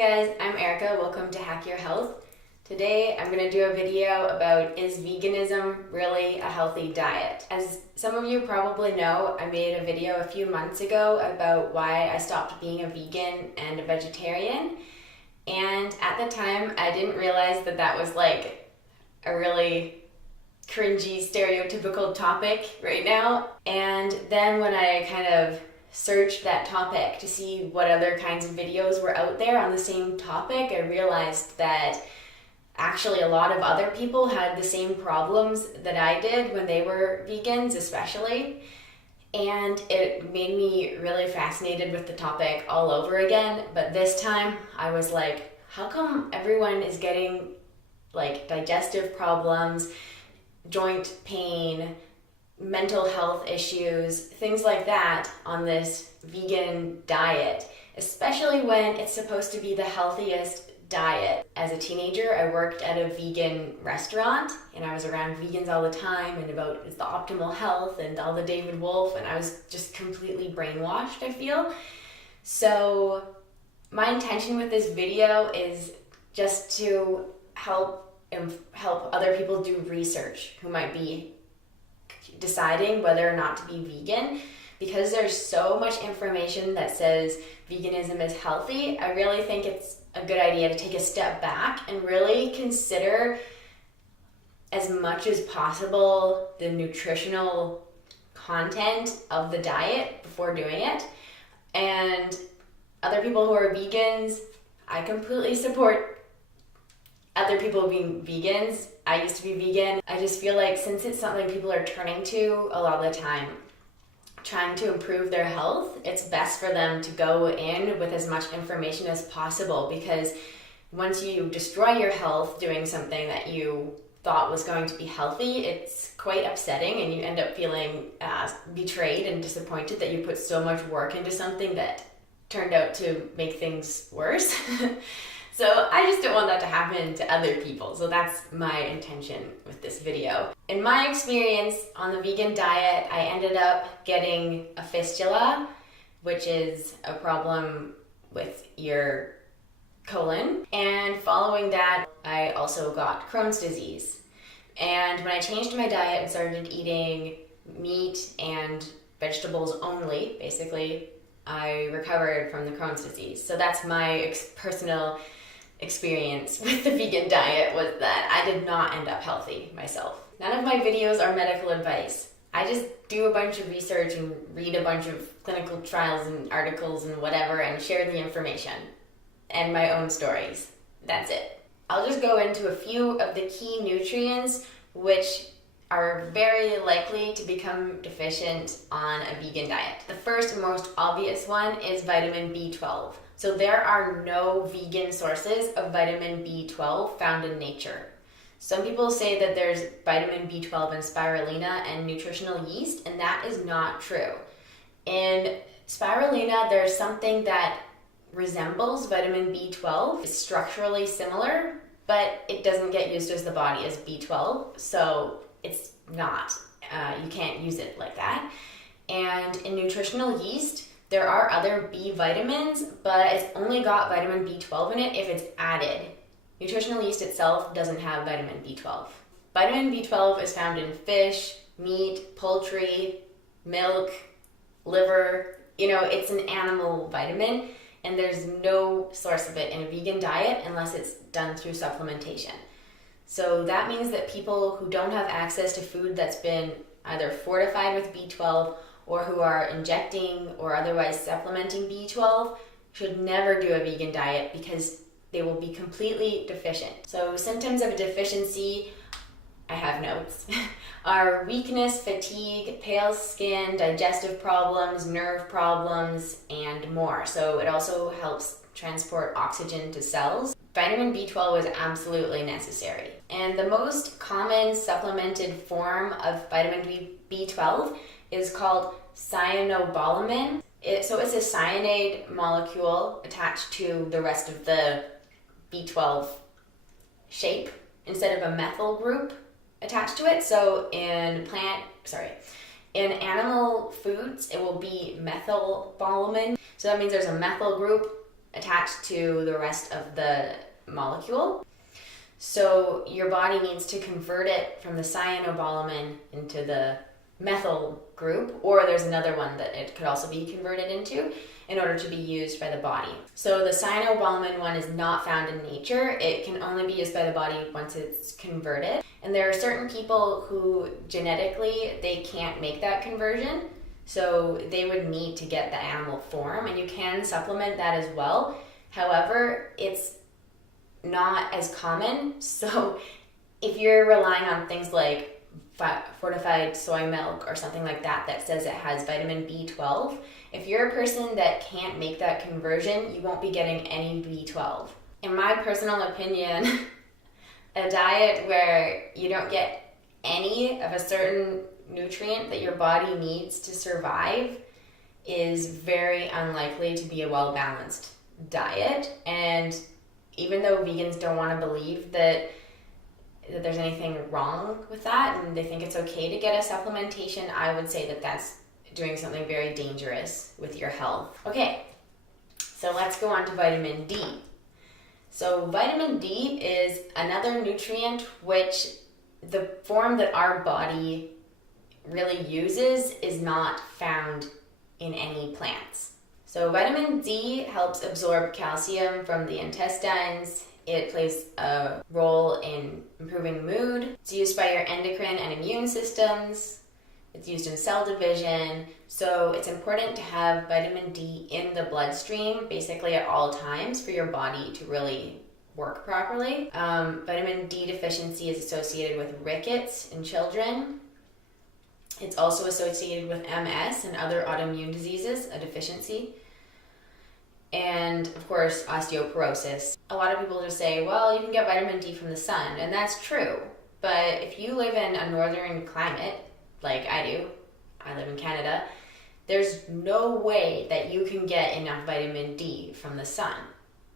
guys, I'm Erica. Welcome to Hack Your Health. Today I'm going to do a video about, is veganism really a healthy diet? As some of you probably know, I made a video a few months ago about why I stopped being a vegan and a vegetarian. And at the time, I didn't realize that that was like a really cringy, stereotypical topic right now. And then when I kind of searched that topic to see what other kinds of videos were out there on the same topic, I realized that actually a lot of other people had the same problems that I did when they were vegans especially. And it made me really fascinated with the topic all over again. But this time I was like, how come everyone is getting like digestive problems, joint pain, mental health issues, things like that on this vegan diet, especially when it's supposed to be the healthiest diet. As a teenager, I worked at a vegan restaurant and I was around vegans all the time and about the optimal health and all the David Wolf, and I was just completely brainwashed, I feel. So my intention with this video is just to help other people do research who might be deciding whether or not to be vegan. Because there's so much information that says veganism is healthy, I really think it's a good idea to take a step back and really consider as much as possible the nutritional content of the diet before doing it. And other people who are vegans, I completely support other people being vegans. I used to be vegan. I just feel like since it's something people are turning to a lot of the time, trying to improve their health, it's best for them to go in with as much information as possible, because once you destroy your health doing something that you thought was going to be healthy, it's quite upsetting and you end up feeling betrayed and disappointed that you put so much work into something that turned out to make things worse. So I just don't want that to happen to other people. So that's my intention with this video. In my experience on the vegan diet, I ended up getting a fistula, which is a problem with your colon. And following that, I also got Crohn's disease. And when I changed my diet and started eating meat and vegetables only, basically, I recovered from the Crohn's disease. So that's my personal experience with the vegan diet, was that I did not end up healthy myself. None of my videos are medical advice. I just do a bunch of research and read a bunch of clinical trials and articles and whatever and share the information and my own stories. That's it. I'll just go into a few of the key nutrients which are very likely to become deficient on a vegan diet. The first and most obvious one is vitamin B12. So there are no vegan sources of vitamin B12 found in nature. Some people say that there's vitamin B12 in spirulina and nutritional yeast, and that is not true. In spirulina, there's something that resembles vitamin B12. It's structurally similar, but it doesn't get used as the body as B12, so it's not. You can't use it like that. And in nutritional yeast, there are other B vitamins, but it's only got vitamin B12 in it if it's added. Nutritional yeast itself doesn't have vitamin B12. Vitamin B12 is found in fish, meat, poultry, milk, liver. You know, it's an animal vitamin, and there's no source of it in a vegan diet unless it's done through supplementation. So that means that people who don't have access to food that's been either fortified with B12 or who are injecting or otherwise supplementing B12 should never do a vegan diet, because they will be completely deficient. So symptoms of a deficiency, I have notes, are weakness, fatigue, pale skin, digestive problems, nerve problems, and more. So it also helps transport oxygen to cells. Vitamin B12 is absolutely necessary. And the most common supplemented form of vitamin B12 is called cyanobalamin. So it's a cyanide molecule attached to the rest of the B12 shape instead of a methyl group attached to it. So in animal foods, it will be methylbalamin. So that means there's a methyl group attached to the rest of the molecule. So your body needs to convert it from the cyanobalamin into the methyl group, or there's another one that it could also be converted into in order to be used by the body. So the cyanobalamin one is not found in nature. It can only be used by the body once it's converted. And there are certain people who genetically they can't make that conversion, so they would need to get the animal form, and you can supplement that as well. However, it's not as common. So if you're relying on things like fortified soy milk or something like that that says it has vitamin B12, if you're a person that can't make that conversion, you won't be getting any B12. In my personal opinion, a diet where you don't get any of a certain nutrient that your body needs to survive is very unlikely to be a well-balanced diet. And even though vegans don't want to believe that there's anything wrong with that and they think it's okay to get a supplementation, I would say that that's doing something very dangerous with your health. Okay, so let's go on to vitamin D. So vitamin D is another nutrient which the form that our body really uses is not found in any plants. So vitamin D helps absorb calcium from the intestines. It plays a role in improving mood. It's used by your endocrine and immune systems. It's used in cell division. So it's important to have vitamin D in the bloodstream basically at all times for your body to really work properly. Vitamin D deficiency is associated with rickets in children. It's also associated with MS and other autoimmune diseases, a deficiency. And of course, osteoporosis. A lot of people just say, well, you can get vitamin D from the sun, and that's true. But if you live in a northern climate, like I do, I live in Canada, there's no way that you can get enough vitamin D from the sun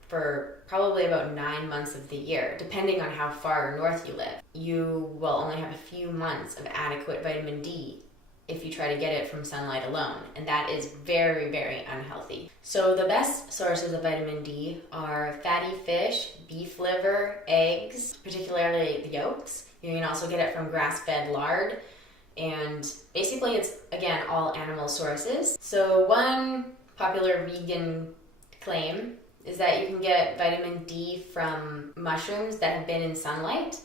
for probably about 9 months of the year, depending on how far north you live. You will only have a few months of adequate vitamin D if you try to get it from sunlight alone, and that is very, very unhealthy. So the best sources of vitamin D are fatty fish, beef liver, eggs, particularly the yolks. You can also get it from grass-fed lard, and basically it's, again, all animal sources. So one popular vegan claim is that you can get vitamin D from mushrooms that have been in sunlight.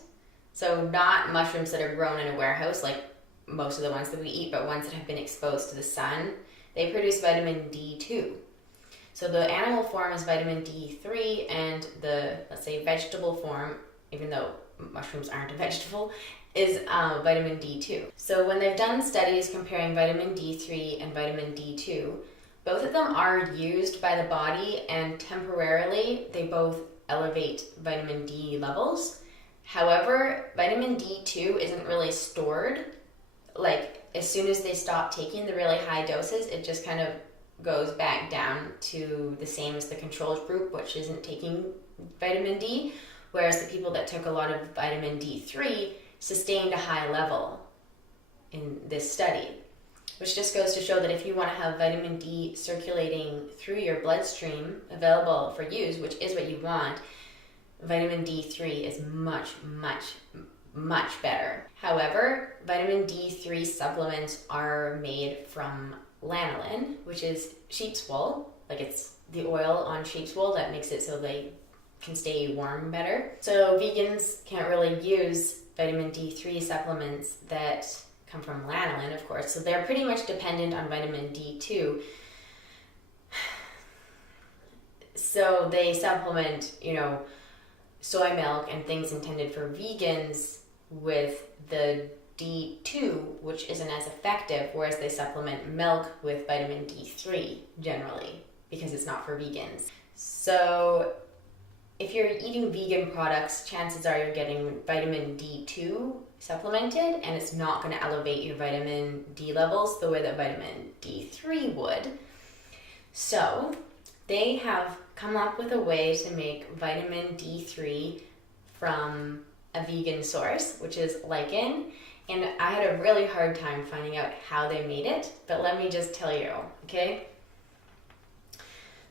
So not mushrooms that are grown in a warehouse like most of the ones that we eat, but ones that have been exposed to the sun. They produce vitamin D2. So the animal form is vitamin D3, and the, let's say, vegetable form, even though mushrooms aren't a vegetable, is vitamin D2. So when they've done studies comparing vitamin D3 and vitamin D2, both of them are used by the body, and temporarily they both elevate vitamin D levels. However, vitamin D2 isn't really stored. Like, as soon as they stop taking the really high doses, it just kind of goes back down to the same as the control group, which isn't taking vitamin D, whereas the people that took a lot of vitamin D3 sustained a high level in this study, which just goes to show that if you want to have vitamin D circulating through your bloodstream available for use, which is what you want, vitamin D3 is much, much, much better. However, vitamin D3 supplements are made from lanolin, which is sheep's wool. Like, it's the oil on sheep's wool that makes it so they can stay warm better. So vegans can't really use vitamin D3 supplements that come from lanolin, of course. So they're pretty much dependent on vitamin D2. So they supplement, soy milk and things intended for vegans with the D2, which isn't as effective, whereas they supplement milk with vitamin D3 generally, because it's not for vegans. So if you're eating vegan products, chances are you're getting vitamin D2 supplemented, and it's not going to elevate your vitamin D levels the way that vitamin D3 would. So they have come up with a way to make vitamin D3 from a vegan source, which is lichen, and I had a really hard time finding out how they made it, but let me just tell you, okay?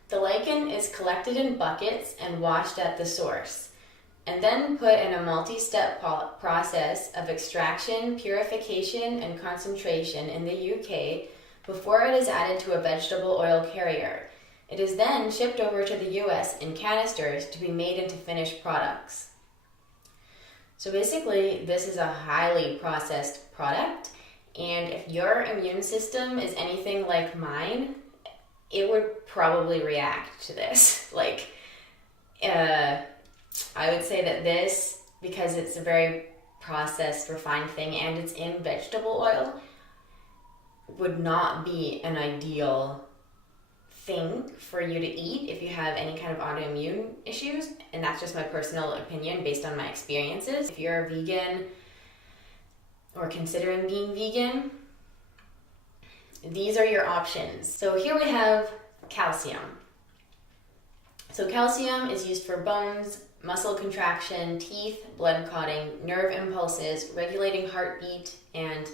The lichen is collected in buckets and washed at the source, and then put in a multi-step process of extraction, purification, and concentration in the UK before it is added to a vegetable oil carrier. It is then shipped over to the US in canisters to be made into finished products. So basically, this is a highly processed product, and if your immune system is anything like mine, it would probably react to this. I would say that this, because it's a very processed, refined thing and it's in vegetable oil, would not be an ideal thing for you to eat if you have any kind of autoimmune issues. And that's just my personal opinion based on my experiences. If you're a vegan or considering being vegan, these are your options. So here we have calcium. So calcium is used for bones, muscle contraction, teeth, blood clotting, nerve impulses, regulating heartbeat, and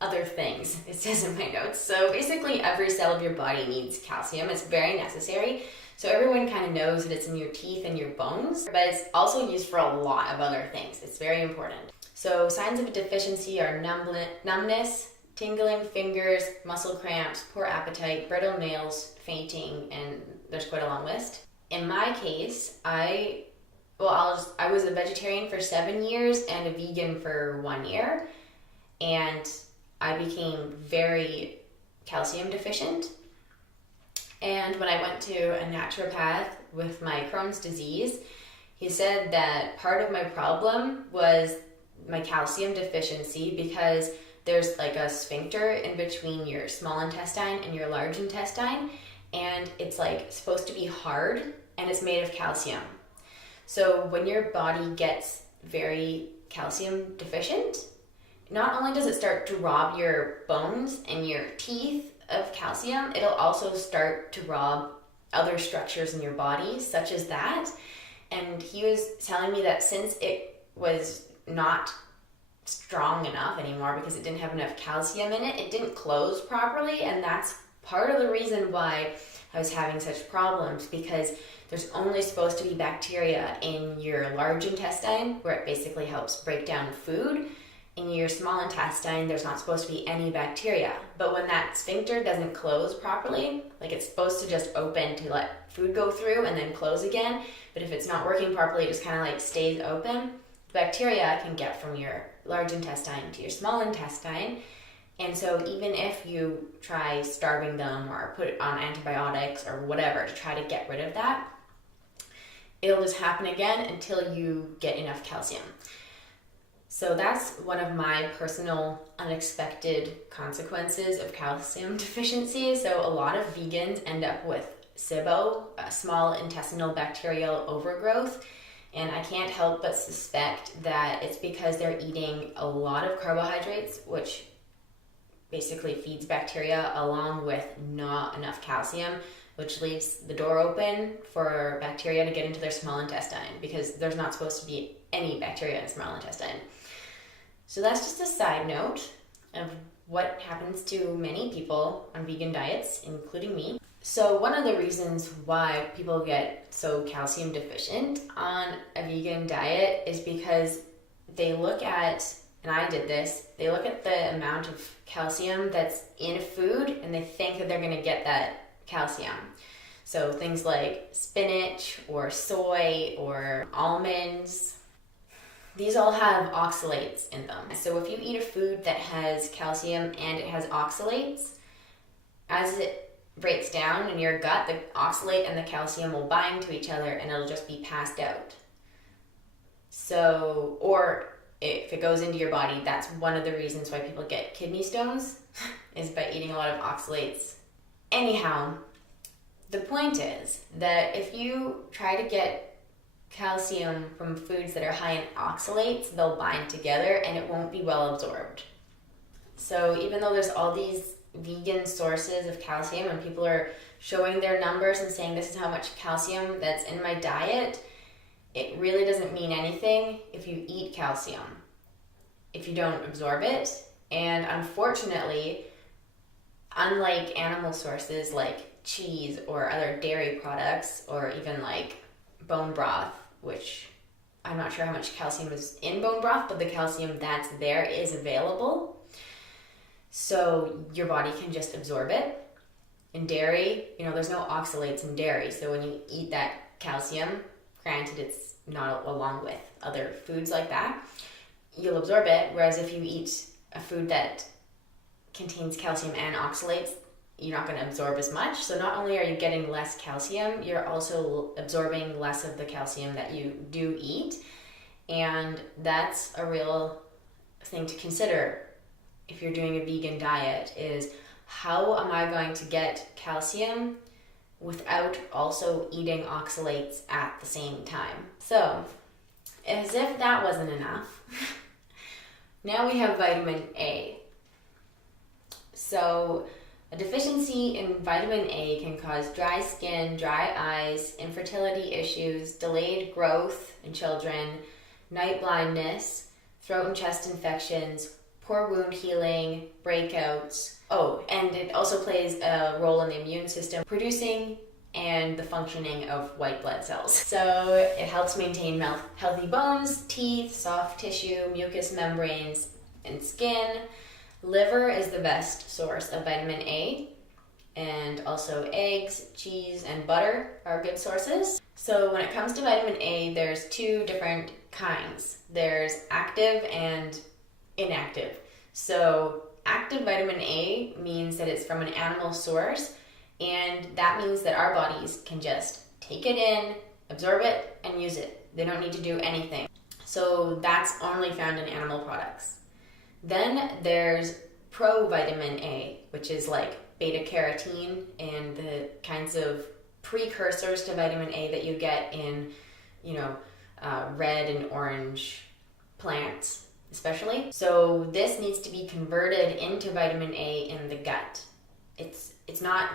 other things, it says in my notes. So basically every cell of your body needs calcium. It's very necessary. So everyone kind of knows that it's in your teeth and your bones, but it's also used for a lot of other things. It's very important. So signs of a deficiency are numbness, tingling fingers, muscle cramps, poor appetite, brittle nails, fainting, and there's quite a long list. In my case, I was a vegetarian for 7 years and a vegan for 1 year, and I became very calcium deficient. And when I went to a naturopath with my Crohn's disease, he said that part of my problem was my calcium deficiency because there's like a sphincter in between your small intestine and your large intestine, and it's like supposed to be hard and it's made of calcium. So when your body gets very calcium deficient, not only does it start to rob your bones and your teeth of calcium, it'll also start to rob other structures in your body, such as that. And he was telling me that since it was not strong enough anymore because it didn't have enough calcium in it, it didn't close properly, and that's part of the reason why I was having such problems, because there's only supposed to be bacteria in your large intestine, where it basically helps break down food. In your small intestine, there's not supposed to be any bacteria. But when that sphincter doesn't close properly, like it's supposed to just open to let food go through and then close again, but if it's not working properly, it just kind of like stays open, the bacteria can get from your large intestine to your small intestine. And so even if you try starving them or put on antibiotics or whatever to try to get rid of that, it'll just happen again until you get enough calcium. So that's one of my personal unexpected consequences of calcium deficiency. So a lot of vegans end up with SIBO, a small intestinal bacterial overgrowth. And I can't help but suspect that it's because they're eating a lot of carbohydrates, which basically feeds bacteria, along with not enough calcium, which leaves the door open for bacteria to get into their small intestine, because there's not supposed to be any bacteria in small intestine. So that's just a side note of what happens to many people on vegan diets, including me. So one of the reasons why people get so calcium deficient on a vegan diet is because they look at, and I did this, they look at the amount of calcium that's in food and they think that they're going to get that calcium. So things like spinach or soy or almonds, these all have oxalates in them. So if you eat a food that has calcium and it has oxalates, as it breaks down in your gut, the oxalate and the calcium will bind to each other and it'll just be passed out. So, or if it goes into your body, that's one of the reasons why people get kidney stones is by eating a lot of oxalates. Anyhow, the point is that if you try to get calcium from foods that are high in oxalates, they'll bind together and it won't be well absorbed. So even though there's all these vegan sources of calcium and people are showing their numbers and saying this is how much calcium that's in my diet, it really doesn't mean anything if you eat calcium, if you don't absorb it. And unfortunately, unlike animal sources like cheese or other dairy products, or even like bone broth, which I'm not sure how much calcium is in bone broth, but the calcium that's there is available. So your body can just absorb it. In dairy, there's no oxalates in dairy. So when you eat that calcium, granted it's not along with other foods like that, you'll absorb it. Whereas if you eat a food that contains calcium and oxalates, you're not going to absorb as much. So not only are you getting less calcium, you're also absorbing less of the calcium that you do eat. And that's a real thing to consider if you're doing a vegan diet, is how am I going to get calcium without also eating oxalates at the same time? So, as if that wasn't enough, now we have vitamin A. So, a deficiency in vitamin A can cause dry skin, dry eyes, infertility issues, delayed growth in children, night blindness, throat and chest infections, poor wound healing, breakouts. Oh, and it also plays a role in the immune system, producing and the functioning of white blood cells. So it helps maintain healthy bones, teeth, soft tissue, mucous membranes, and skin. Liver is the best source of vitamin A, and also eggs, cheese, and butter are good sources. So when it comes to vitamin A, there's two different kinds. There's active and inactive. So active vitamin A means that it's from an animal source, and that means that our bodies can just take it in, absorb it, and use it. They don't need to do anything. So that's only found in animal products. Then there's provitamin A, which is like beta carotene and the kinds of precursors to vitamin A that you get in, red and orange plants, especially. So this needs to be converted into vitamin A in the gut. It's not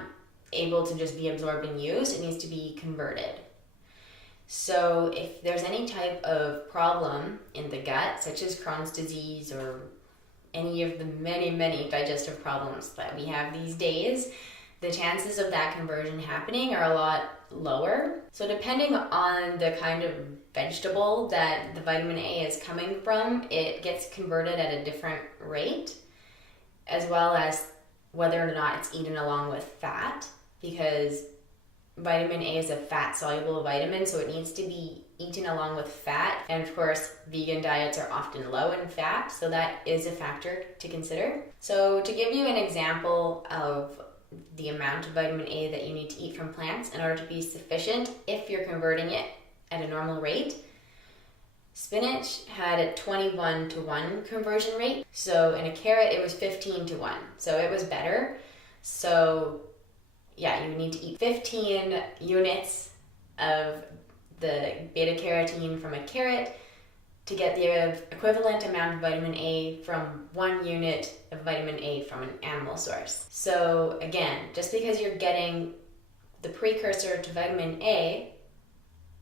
able to just be absorbed and used. It needs to be converted. So if there's any type of problem in the gut, such as Crohn's disease or any of the many, many digestive problems that we have these days, the chances of that conversion happening are a lot lower. So depending on the kind of vegetable that the vitamin A is coming from, it gets converted at a different rate, as well as whether or not it's eaten along with fat, because vitamin A is a fat-soluble vitamin, so it needs to be eaten along with fat. And of course, vegan diets are often low in fat, so that is a factor to consider. So to give you an example of the amount of vitamin A that you need to eat from plants in order to be sufficient if you're converting it at a normal rate, spinach had a 21-to-1 conversion rate. So in a carrot, it was 15-to-1. So it was better. So yeah, you need to eat 15 units of the beta carotene from a carrot to get the equivalent amount of vitamin A from 1 unit of vitamin A from an animal source. So again, just because you're getting the precursor to vitamin A,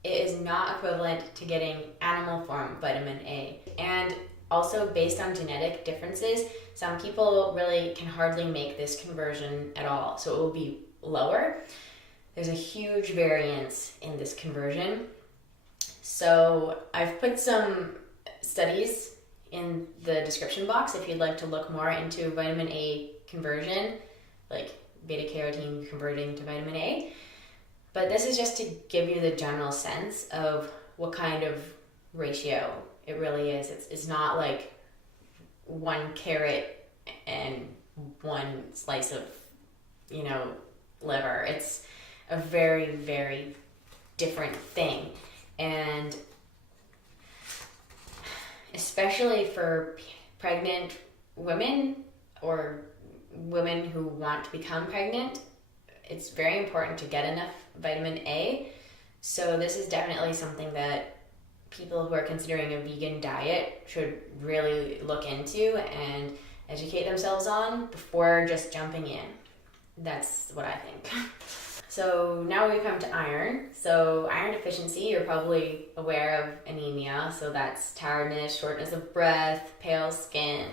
it is not equivalent to getting animal form vitamin A. And also based on genetic differences, some people really can hardly make this conversion at all. So it will be lower. There's a huge variance in this conversion. So I've put some studies in the description box if you'd like to look more into vitamin A conversion, like beta carotene converting to vitamin A. But this is just to give you the general sense of what kind of ratio it really is. It's not like 1 carrot and 1 slice of, liver. It's a very, very different thing. And especially for pregnant women or women who want to become pregnant, it's very important to get enough vitamin A. So this is definitely something that people who are considering a vegan diet should really look into and educate themselves on before just jumping in. That's what I think. So now we come to iron. So iron deficiency, you're probably aware of anemia. So that's tiredness, shortness of breath, pale skin,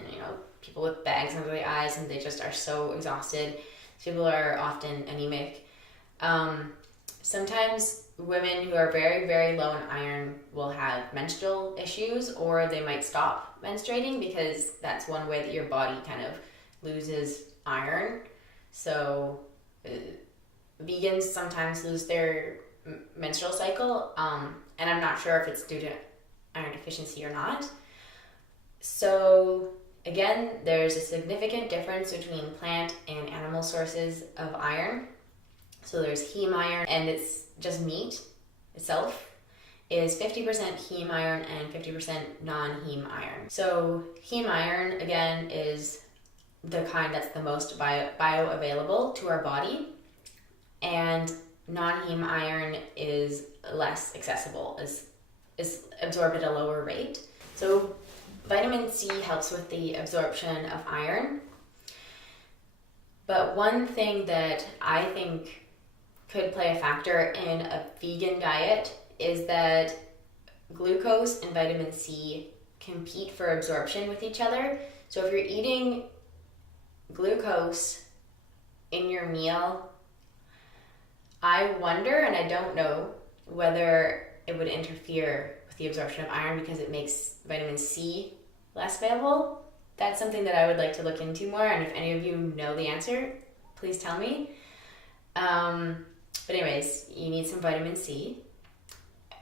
people with bags under the eyes and they just are so exhausted. People are often anemic. Sometimes women who are very, very low in iron will have menstrual issues, or they might stop menstruating because that's one way that your body kind of loses iron. So vegans sometimes lose their menstrual cycle, and I'm not sure if it's due to iron deficiency or not. So again, there's a significant difference between plant and animal sources of iron. So there's heme iron, and it's just meat itself is 50% heme iron and 50% non-heme iron. So heme iron, again, is the kind that's the most bioavailable to our body, and non-heme iron is less accessible, is absorbed at a lower rate. So vitamin C helps with the absorption of iron, but one thing that I think could play a factor in a vegan diet is that glucose and vitamin C compete for absorption with each other. So if you're eating glucose in your meal, I wonder, and I don't know, whether it would interfere with the absorption of iron because it makes vitamin C less available. That's something that I would like to look into more, and if any of you know the answer, please tell me. But anyways, you need some vitamin C.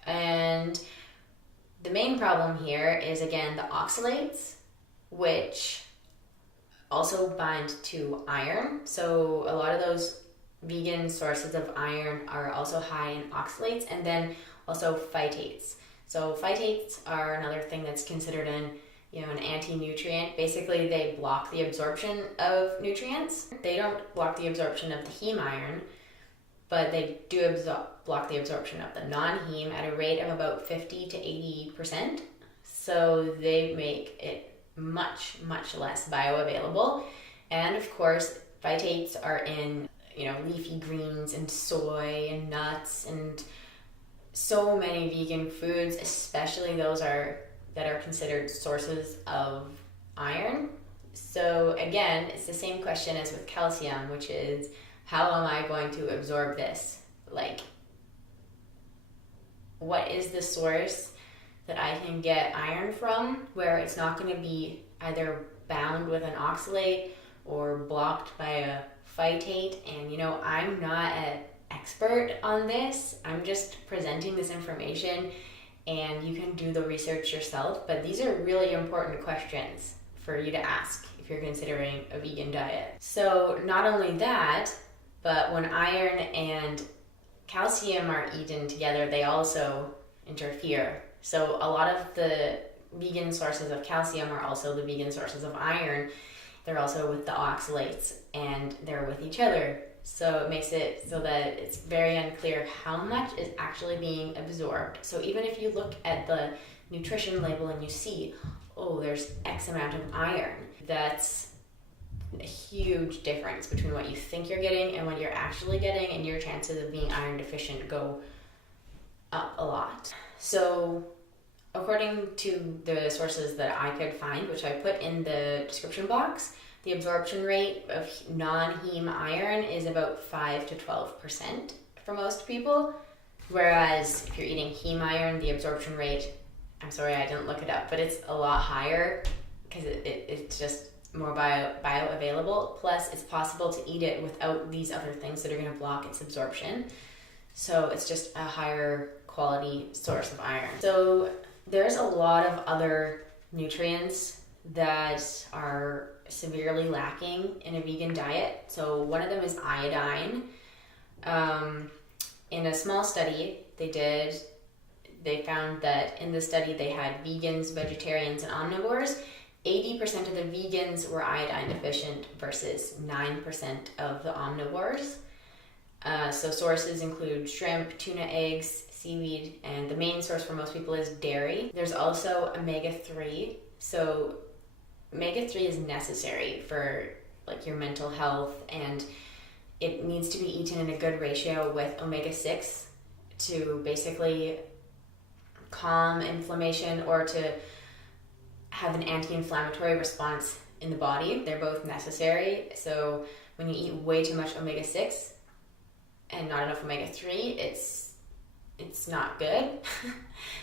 And the main problem here is, again, the oxalates, which also bind to iron. So a lot of those vegan sources of iron are also high in oxalates, and then also phytates. So phytates are another thing that's considered an anti-nutrient. Basically, they block the absorption of nutrients. They don't block the absorption of the heme iron, but they do block the absorption of the non-heme at a rate of about 50 to 80%. So they make it much, much less bioavailable. And of course, phytates are in leafy greens and soy and nuts and so many vegan foods, especially those that are considered sources of iron. So again, it's the same question as with calcium, which is, how am I going to absorb this? Like, what is the source that I can get iron from where it's not going to be either bound with an oxalate or blocked by a phytate? And I'm not an expert on this. I'm just presenting this information, and you can do the research yourself. But these are really important questions for you to ask if you're considering a vegan diet. So not only that, but when iron and calcium are eaten together, they also interfere. So a lot of the vegan sources of calcium are also the vegan sources of iron. They're also with the oxalates, and they're with each other. So it makes it so that it's very unclear how much is actually being absorbed. So even if you look at the nutrition label and you see, oh, there's X amount of iron, that's a huge difference between what you think you're getting and what you're actually getting, and your chances of being iron deficient go up a lot. So according to the sources that I could find, which I put in the description box, the absorption rate of non-heme iron is about 5 to 12% for most people, whereas if you're eating heme iron, the absorption rate, I'm sorry, I didn't look it up, but it's a lot higher because it's just more bioavailable. Plus, it's possible to eat it without these other things that are going to block its absorption. So it's just a higher quality source of iron. So there's a lot of other nutrients that are severely lacking in a vegan diet. So one of them is iodine. In a small study they found that in the study they had vegans, vegetarians, and omnivores. 80% of the vegans were iodine deficient versus 9% of the omnivores. So sources include shrimp, tuna, eggs, seaweed, and the main source for most people is dairy. There's also omega-3. So omega-3 is necessary for your mental health, and it needs to be eaten in a good ratio with omega-6 to basically calm inflammation or to have an anti-inflammatory response in the body. They're both necessary. So when you eat way too much omega-6, and not enough omega-3, it's not good.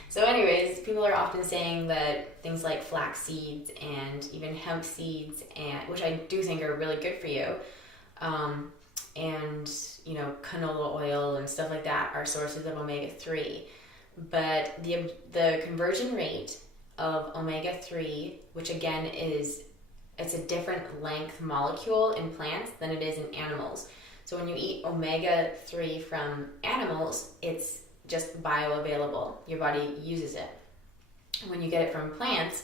So anyways, people are often saying that things like flax seeds and even hemp seeds, and which I do think are really good for you, and canola oil and stuff like that are sources of omega-3. But the conversion rate of omega-3, which again it's a different length molecule in plants than it is in animals. So when you eat omega-3 from animals, it's just bioavailable. Your body uses it. When you get it from plants,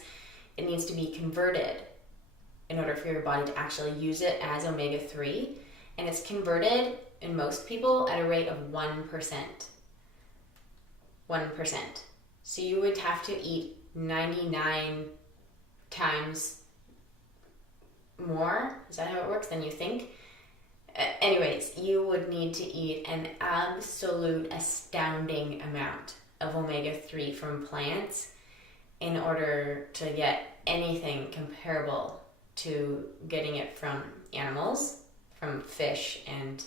it needs to be converted in order for your body to actually use it as omega-3. And it's converted in most people at a rate of 1%. 1%. So you would have to eat 99 times more. Is that how it works than you think? Anyways, you would need to eat an absolute astounding amount of omega-3 from plants in order to get anything comparable to getting it from animals, from fish and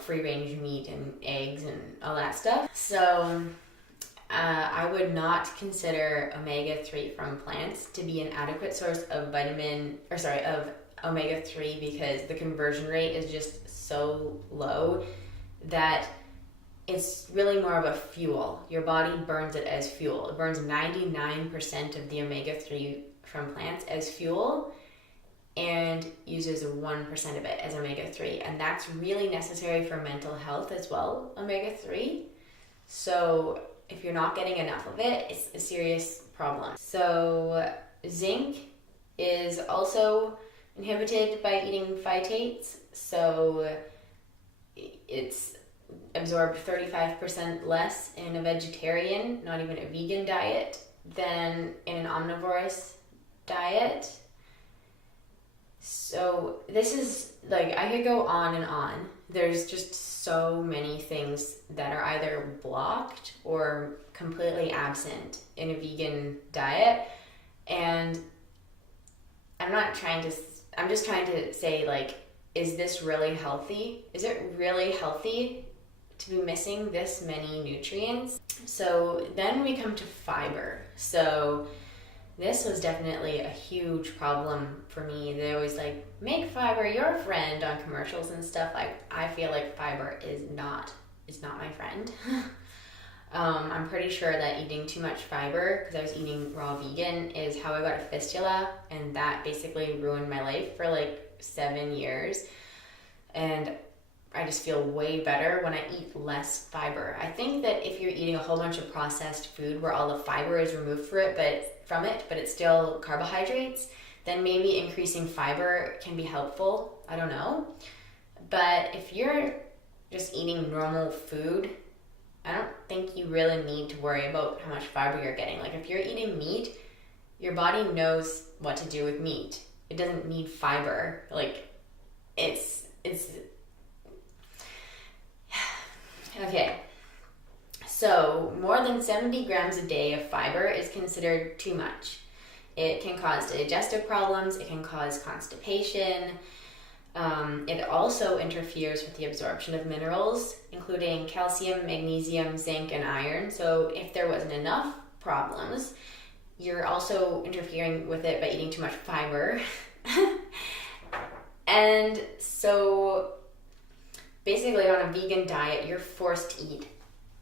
free-range meat and eggs and all that stuff. So I would not consider omega-3 from plants to be an adequate source of of omega-3, because the conversion rate is just so low that it's really more of a fuel. Your body burns it as fuel. It burns 99% of the omega-3 from plants as fuel and uses 1% of it as omega-3. And that's really necessary for mental health as well, omega-3. So if you're not getting enough of it, it's a serious problem. So zinc is also inhibited by eating phytates. So it's absorbed 35% less in a vegetarian, not even a vegan diet, than in an omnivorous diet. So this is I could go on and on. There's just so many things that are either blocked or completely absent in a vegan diet. And I'm just trying to say, is this really healthy? Is it really healthy to be missing this many nutrients? So then we come to fiber. So this was definitely a huge problem for me. They always make fiber your friend on commercials and stuff. I feel like fiber is not my friend. I'm pretty sure that eating too much fiber, because I was eating raw vegan, is how I got a fistula, and that basically ruined my life for 7 years. And I just feel way better when I eat less fiber. I think that if you're eating a whole bunch of processed food where all the fiber is removed but it's still carbohydrates, then maybe increasing fiber can be helpful. I don't know. But if you're just eating normal food, I don't think you really need to worry about how much fiber you're getting. If you're eating meat, your body knows what to do with meat. It doesn't need fiber. It's okay. So more than 70 grams a day of fiber is considered too much. It can cause digestive problems. It can cause constipation. It also interferes with the absorption of minerals, including calcium, magnesium, zinc, and iron. So if there wasn't enough problems, you're also interfering with it by eating too much fiber. And so basically on a vegan diet, you're forced to eat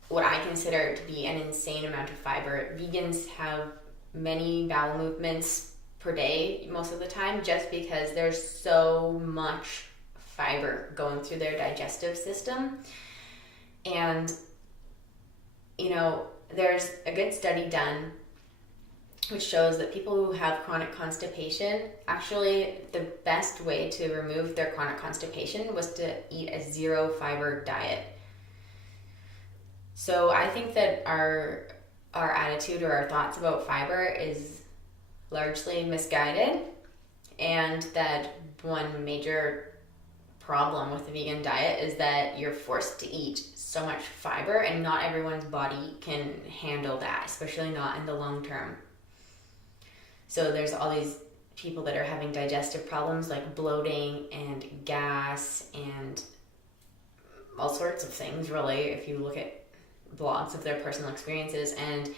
what I consider to be an insane amount of fiber. Vegans have many bowel movements per day most of the time, just because there's so much fiber going through their digestive system. And there's a good study done which shows that people who have chronic constipation, actually the best way to remove their chronic constipation was to eat a zero fiber diet. So I think that our attitude or our thoughts about fiber is largely misguided, and that one major problem with the vegan diet is that you're forced to eat so much fiber, and not everyone's body can handle that, especially not in the long term. So there's all these people that are having digestive problems like bloating and gas and all sorts of things, really, if you look at blogs of their personal experiences. And it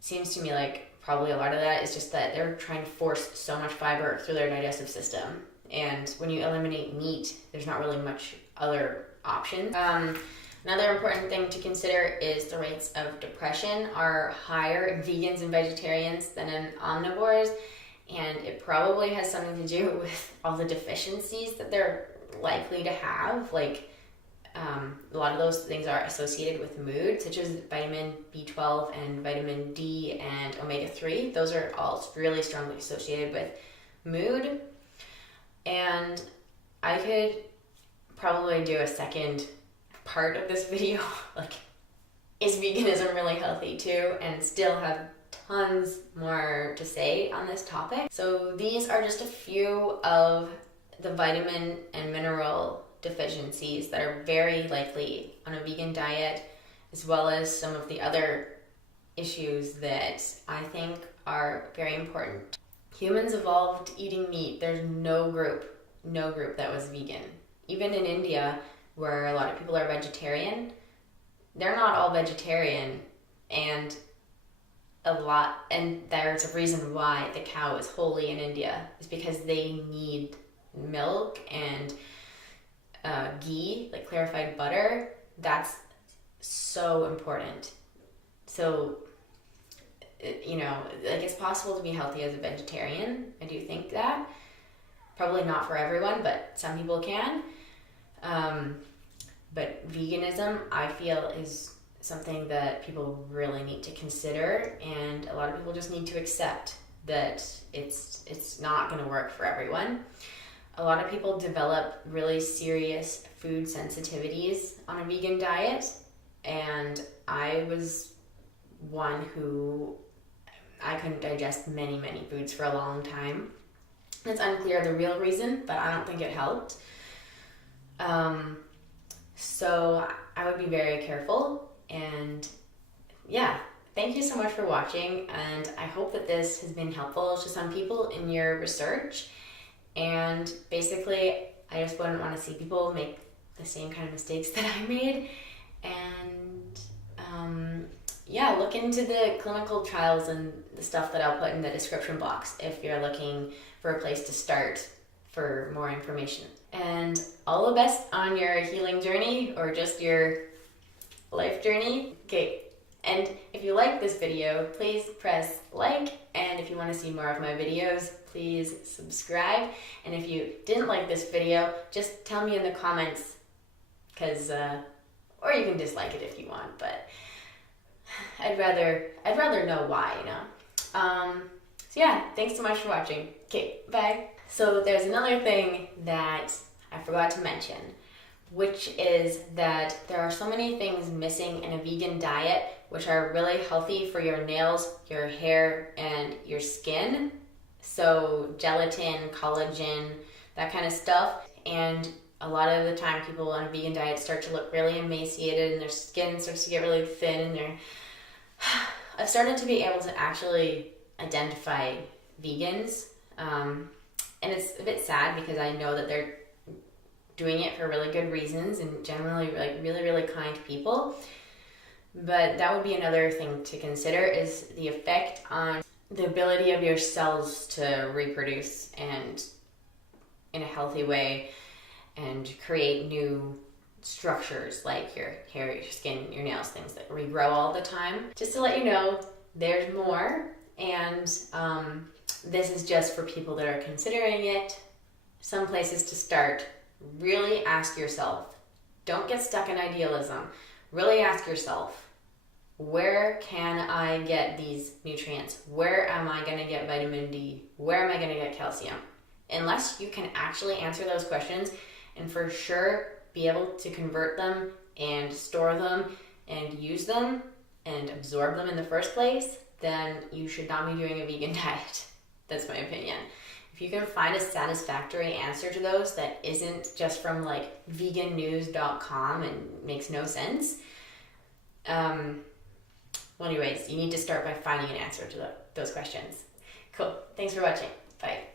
seems to me like probably a lot of that is just that they're trying to force so much fiber through their digestive system. And when you eliminate meat, there's not really much other options. Another important thing to consider is the rates of depression are higher in vegans and vegetarians than in omnivores, and it probably has something to do with all the deficiencies that they're likely to have. Like a lot of those things are associated with mood, such as vitamin B12 and vitamin D and omega-3. Those are all really strongly associated with mood. And I could probably do a second part of this video, like, is veganism really healthy too, and still have tons more to say on this topic. So these are just a few of the vitamin and mineral deficiencies that are very likely on a vegan diet, as well as some of the other issues that I think are very important. Humans evolved eating meat. There's no group that was vegan. Even in India, where a lot of people are vegetarian, they're not all vegetarian, and there's a reason why the cow is holy in India, is because they need milk and ghee, like clarified butter. That's so important. So, like, it's possible to be healthy as a vegetarian. I do think that. Probably not for everyone, but some people can. But veganism, I feel, is something that people really need to consider, and a lot of people just need to accept that it's not going to work for everyone. A lot of people develop really serious food sensitivities on a vegan diet, and I was one who I couldn't digest many foods for a long time. It's unclear the real reason, but I don't think it helped. So I would be very careful, and yeah, thank you so much for watching, and I hope that this has been helpful to some people in your research. And basically, I just wouldn't want to see people make the same kind of mistakes that I made. And look into the clinical trials and the stuff that I'll put in the description box if you're looking for a place to start for more information. And all the best on your healing journey, or just your life journey. Okay, and if you like this video, please press like, and if you want to see more of my videos, please subscribe. And if you didn't like this video, just tell me in the comments, or you can dislike it if you want, but I'd rather know why, So yeah, thanks so much for watching. Okay, bye. So there's another thing that I forgot to mention, which is that there are so many things missing in a vegan diet which are really healthy for your nails, your hair, and your skin. So gelatin, collagen, that kind of stuff. And a lot of the time people on a vegan diet start to look really emaciated, and their skin starts to get really thin, and I've started to be able to actually identify vegans. And it's a bit sad because I know that they're doing it for really good reasons and generally like really kind people. But that would be another thing to consider, is the effect on the ability of your cells to reproduce and in a healthy way and create new structures like your hair, your skin, your nails, things that regrow all the time. Just to let you know, there's more, and this is just for people that are considering it. Some places to start. Really ask yourself. Don't get stuck in idealism. Really ask yourself, where can I get these nutrients? Where am I going to get vitamin D? Where am I going to get calcium? Unless you can actually answer those questions and for sure be able to convert them and store them and use them and absorb them in the first place, then you should not be doing a vegan diet. That's my opinion. If you can find a satisfactory answer to those that isn't just from like vegannews.com and makes no sense, well, anyways, you need to start by finding an answer to those questions. Cool. Thanks for watching. Bye.